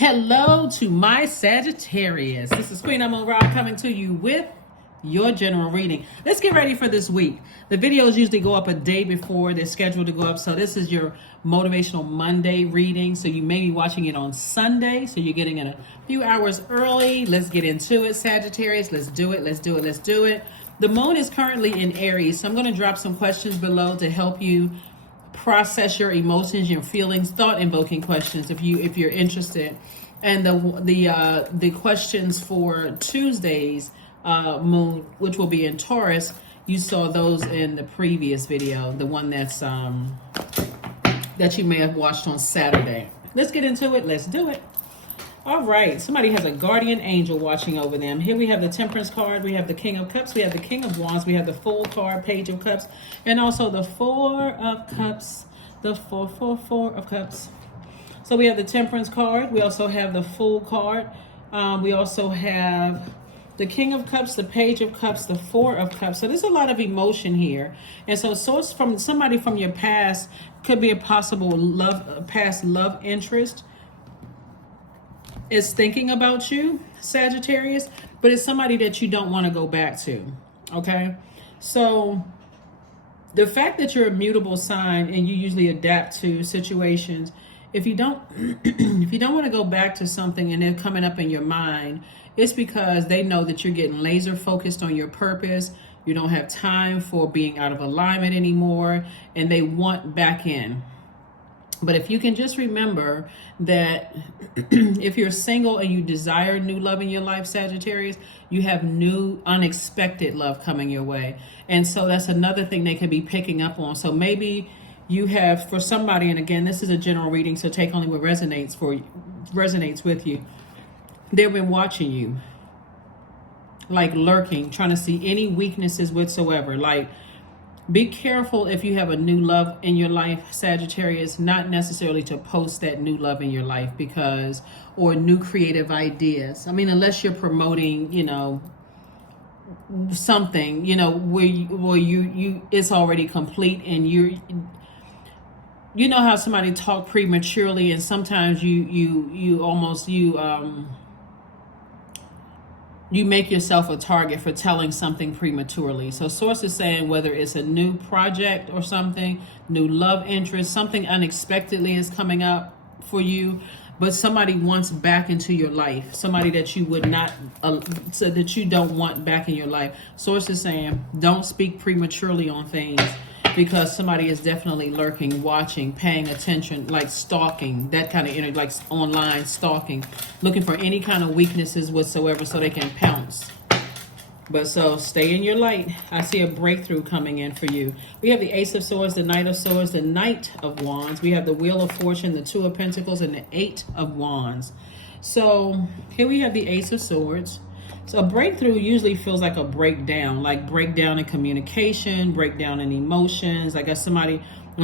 Hello to my Sagittarius. This is Queen Amun Ra coming to you with your general reading. Let's get ready for this week. The videos usually go up a day before they're scheduled to go up. So this is your Motivational Monday reading. So you may be watching it on Sunday. So you're getting it a few hours early. Let's get into it, Sagittarius. Let's do it. Let's do it. Let's do it. The moon is currently in Aries. So I'm going to drop some questions below to help you process your emotions, your feelings, thought-invoking questions if you're interested. And the questions for Tuesday's moon, which will be in Taurus, you saw those in the previous video, the one that's that you may have watched on Saturday. Let's get into it. Let's do it. All right, somebody has a guardian angel watching over them. Here we have the Temperance card, we have the King of Cups, we have the King of Wands, we have the Fool card, Page of Cups, and also the Four of Cups, the Four of Cups. So we have the Temperance card, we also have the Fool card, we also have the King of Cups, the Page of Cups, the Four of Cups. So there's a lot of emotion here. And so source from somebody from your past, could be a possible past love interest, is thinking about you, Sagittarius, but it's somebody that you don't want to go back to, okay? So the fact that you're a mutable sign and you usually adapt to situations, if you don't if you don't want to go back to something and they're coming up in your mind, it's because they know that you're getting laser focused on your purpose. You don't have time for being out of alignment anymore, and they want back in. But if you can just remember that if you're single and you desire new love in your life, Sagittarius, you have new unexpected love coming your way. And so that's another thing they can be picking up on. So maybe you have, for somebody, and again, this is a general reading, so take only what resonates with you. They've been watching you, like lurking, trying to see any weaknesses whatsoever. Like, be careful if you have a new love in your life, Sagittarius, not necessarily to post that new love in your life or new creative ideas. I mean, unless you're promoting, something, where you it's already complete and you know how somebody talk prematurely, and sometimes you make yourself a target for telling something prematurely. So source is saying whether it's a new project or something, new love interest, something unexpectedly is coming up for you, but somebody wants back into your life, somebody that you would not, so that you don't want back in your life. Source is saying don't speak prematurely on things, because somebody is definitely lurking, watching, paying attention, like stalking, that kind of energy, like online stalking, looking for any kind of weaknesses whatsoever so they can pounce. But so stay in your light. I see a breakthrough coming in for you. We have the Ace of Swords, the Knight of Swords, the Knight of Wands. We have the Wheel of Fortune, the Two of Pentacles, and the Eight of Wands. So here we have the Ace of Swords. So a breakthrough usually feels like a breakdown in communication, breakdown in emotions. Like when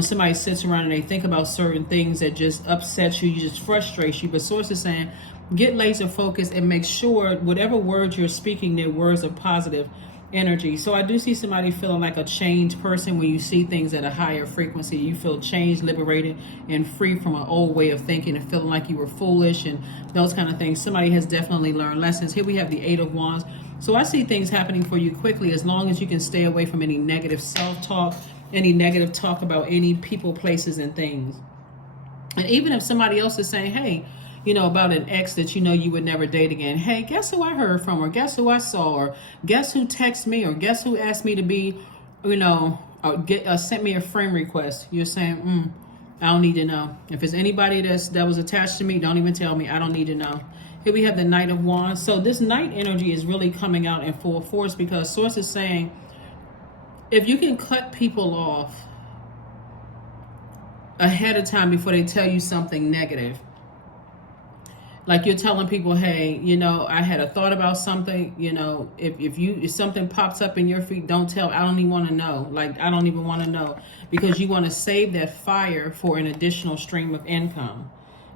somebody sits around and they think about certain things that just upsets you, just frustrates you. But source is saying, get laser focused and make sure whatever words you're speaking, they're words of positive energy. So I do see somebody feeling like a changed person. When you see things at a higher frequency, you feel changed, liberated, and free from an old way of thinking and feeling like you were foolish and those kind of things. Somebody has definitely learned lessons. Here we have the Eight of Wands. So I see things happening for you quickly, as long as you can stay away from any negative self-talk, any negative talk about any people, places, and things. And even if somebody else is saying, hey, about an ex that you would never date again. Hey, guess who I heard from? Or guess who I saw? Or guess who texted me? Or guess who asked me to be, sent me a friend request. You're saying, I don't need to know. If it's anybody that was attached to me, don't even tell me. I don't need to know. Here we have the Knight of Wands. So this Knight energy is really coming out in full force, because source is saying, if you can cut people off ahead of time before they tell you something negative, like you're telling people, hey, I had a thought about something, if something pops up in your feed, don't tell, I don't even want to know. Like, I don't even want to know, because you want to save that fire for an additional stream of income.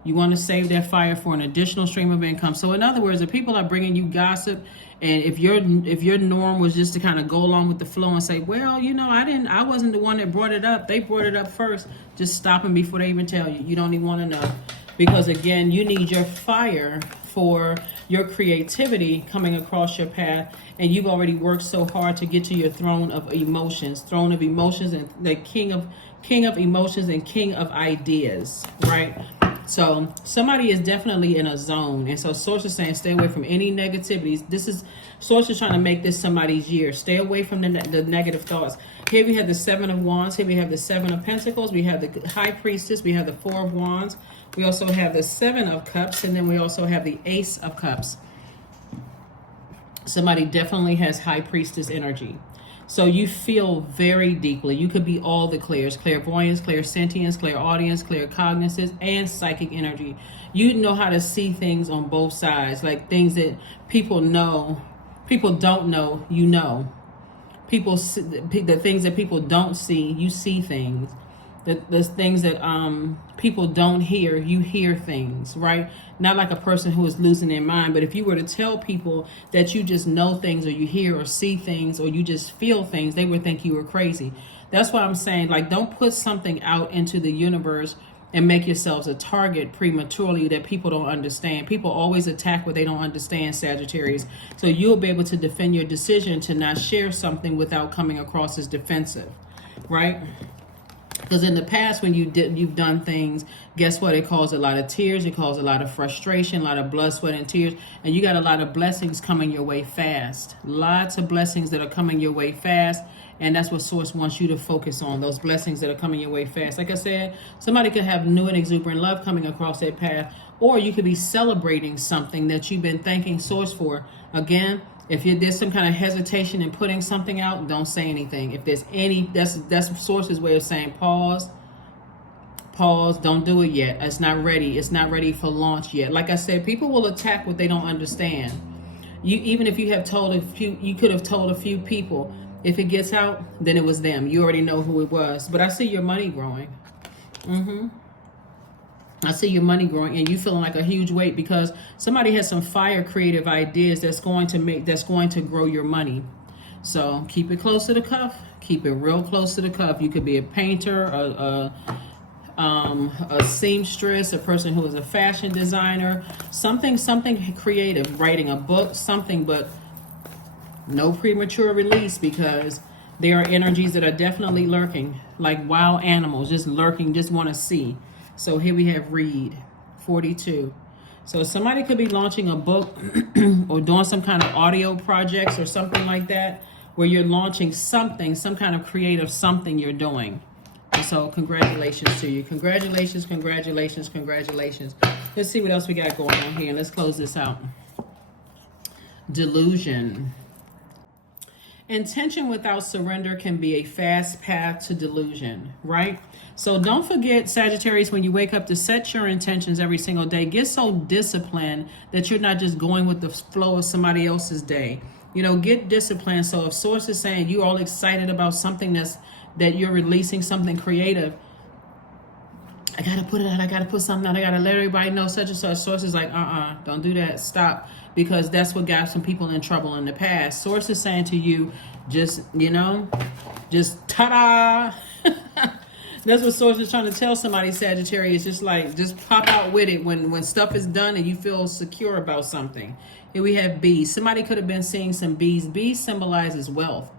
You want to save that fire for an additional stream of income. So in other words, if people are bringing you gossip, and if your norm was just to kind of go along with the flow and say, well, I wasn't the one that brought it up. They brought it up first. Just stop them before they even tell you. You don't even want to know. because again, you need your fire for your creativity coming across your path, and you've already worked so hard to get to your throne of emotions, and the king of emotions and king of ideas, right? So somebody is definitely in a zone, and so Source is saying stay away from any negativities. This is Source is trying to make this somebody's year. Stay away from the negative thoughts. Here we have the Seven of Wands. Here we have the Seven of Pentacles. We have the High Priestess. We have the Four of Wands. We also have the Seven of Cups, and then we also have the Ace of Cups. Somebody definitely has High Priestess energy. So you feel very deeply. You could be all the clairs: clairvoyance, clairsentience, clairaudience, claircognizance, and psychic energy. You know how to see things on both sides, like things that people know, people don't know, you know. The things that people don't see, you see things. The things that people don't hear, you hear things, right? Not like a person who is losing their mind, but if you were to tell people that you just know things, or you hear or see things, or you just feel things, they would think you were crazy. That's why I'm saying, like, don't put something out into the universe and make yourselves a target prematurely that people don't understand. People always attack what they don't understand, Sagittarius. So you'll be able to defend your decision to not share something without coming across as defensive, right? Because in the past, when you've done things, guess what? It caused a lot of tears. It caused a lot of frustration, a lot of blood, sweat, and tears. And you got a lot of blessings coming your way fast. Lots of blessings that are coming your way fast. And that's what Source wants you to focus on, those blessings that are coming your way fast. Like I said, somebody could have new and exuberant love coming across their path. Or you could be celebrating something that you've been thanking Source for. Again, if there's some kind of hesitation in putting something out, don't say anything. If there's any, that's Source's way of saying pause, don't do it yet. It's not ready. It's not ready for launch yet. Like I said, people will attack what they don't understand. Even if you have told you could have told a few people. If it gets out, then it was them. You already know who it was. But I see your money growing. I see your money growing, and you feeling like a huge weight because somebody has some fire creative ideas that's going to grow your money. So keep it close to the cuff. Keep it real close to the cuff. You could be a painter, a seamstress, a person who is a fashion designer, something creative, writing a book, something, but no premature release, because there are energies that are definitely lurking, like wild animals, just lurking, just want to see. So here we have Read, 42. So somebody could be launching a book or doing some kind of audio projects or something like that, where you're launching something, some kind of creative something you're doing. And so congratulations to you. Congratulations, congratulations, congratulations. Let's see what else we got going on here. Let's close this out. Delusion. Intention without surrender can be a fast path to delusion, right? So don't forget, Sagittarius, when you wake up, to set your intentions every single day. Get so disciplined that you're not just going with the flow of somebody else's day. You know, get disciplined. So if Source is saying you're all excited about something that you're releasing, something creative, I got to put it out. I got to put something out. I got to let everybody know such and such. Source is like, don't do that. Stop. Because that's what got some people in trouble in the past. Source is saying to you, just ta-da. That's what Source is trying to tell somebody, Sagittarius. Just pop out with it when stuff is done and you feel secure about something. Here we have bees. Somebody could have been seeing some bees. Bees symbolizes wealth,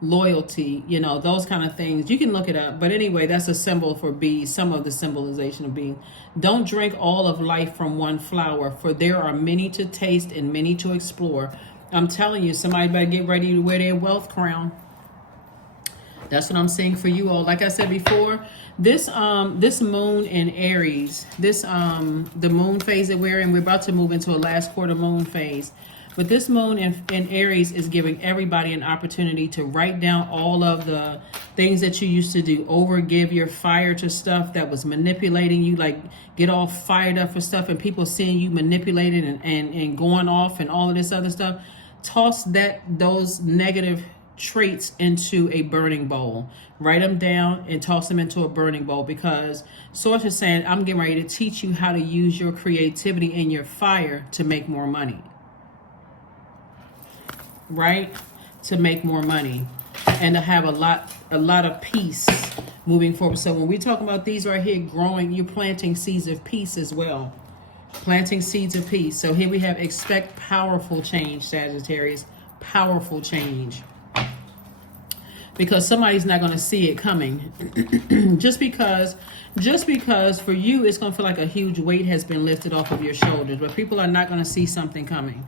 loyalty, those kind of things. You can look it up. But anyway, that's a symbol for bees, some of the symbolization of bees. Don't drink all of life from one flower, for there are many to taste and many to explore. I'm telling you, somebody better get ready to wear their wealth crown. That's what I'm saying for you all. Like I said before, this moon in Aries, the moon phase that we're in, we're about to move into a last quarter moon phase. But this moon in Aries is giving everybody an opportunity to write down all of the things that you used to do. Give your fire to stuff that was manipulating you, like get all fired up for stuff and people seeing you manipulated and going off and all of this other stuff. Toss those negative traits into a burning bowl. Write them down and toss them into a burning bowl, because Source is saying, I'm getting ready to teach you how to use your creativity and your fire to make more money. Right? To make more money. and to have a lot of peace moving forward. So when we talk about these right here growing, you're planting seeds of peace as well. Planting seeds of peace. So here we have expect powerful change, Sagittarius. Powerful change. Because somebody's not going to see it coming. just because for you it's going to feel like a huge weight has been lifted off of your shoulders, but people are not going to see something coming.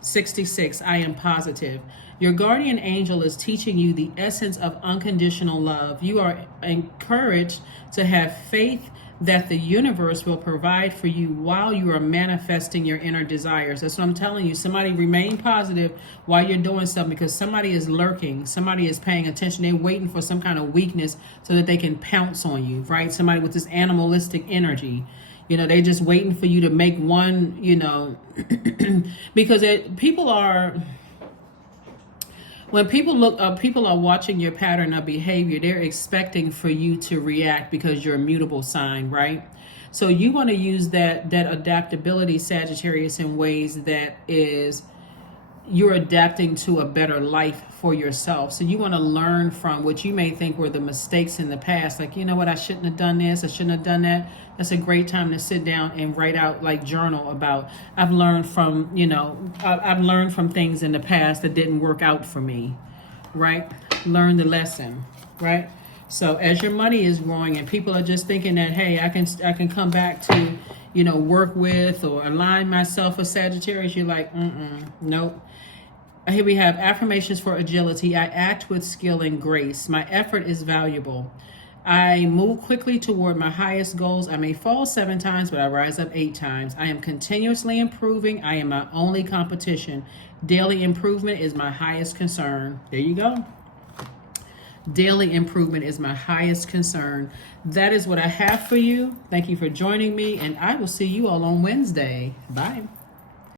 66, I am positive. Your guardian angel is teaching you the essence of unconditional love. You are encouraged to have faith that the universe will provide for you while you are manifesting your inner desires. That's what I'm telling you. Somebody remain positive while you're doing something, because somebody is lurking. Somebody is paying attention. They're waiting for some kind of weakness so that they can pounce on you, right? Somebody with this animalistic energy. You know, they just waiting for you to make one, you know, because people are... When people are watching your pattern of behavior, they're expecting for you to react because you're a mutable sign, right? So you want to use that adaptability, Sagittarius, in ways that is you're adapting to a better life for yourself. So you want to learn from what you may think were the mistakes in the past. Like, you know what, I shouldn't have done this, I shouldn't have done that. That's a great time to sit down and write out, like, journal about, I've learned from, you know, I've learned from things in the past that didn't work out for me, right? Learn the lesson, right? So as your money is growing and people are just thinking that, hey, I can come back to, you know, work with or align myself with Sagittarius, you're like, nope. Here we have affirmations for agility. I act with skill and grace. My effort is valuable. I move quickly toward my highest goals. I may fall 7 times, but I rise up 8 times. I am continuously improving. I am my only competition. Daily improvement is my highest concern. There you go. Daily improvement is my highest concern. That is what I have for you. Thank you for joining me, and I will see you all on Wednesday. Bye.